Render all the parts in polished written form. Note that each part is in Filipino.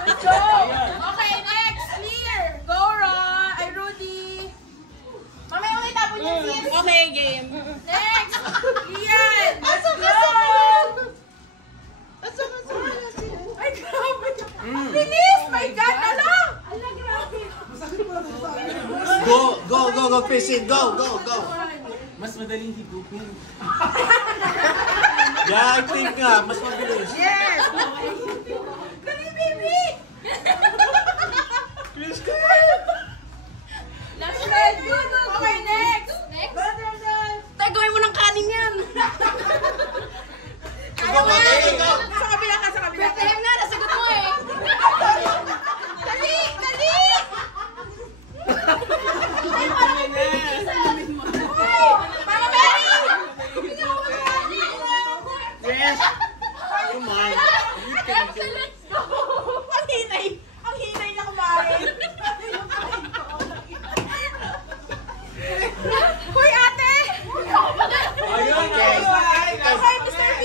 Let's go! Okay, next! Clear! Go, Ron! Ay, Rudy! Mamaya mo itapon yung sis! Okay, game. Next! Ian! Let's go! Ay, grabe! Bilis! My God! Ala! Ala, grabe! Go, Chrissy! Go! Mas madaling higupin. Yeah, I think nga, mas mabilis. Yes! Dali, baby! Last red! Okay, next! Next? Tayo, gawin mo ng kanin yan. Ayaw nga! Sa kabila ka, sa kabila ka! Bethlehem nga, nasagot mo eh. Dali! Dali! Mama Mary! Yes! Come on. Let's go. Ang hinay! Ang hinay na kumain! Hoy, ate! Ayun! Okay, Mr. B!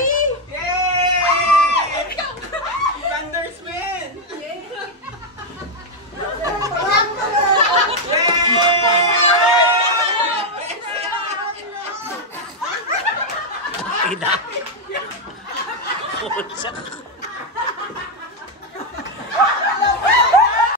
Yay! Thunderspin! Ida. Kutsak.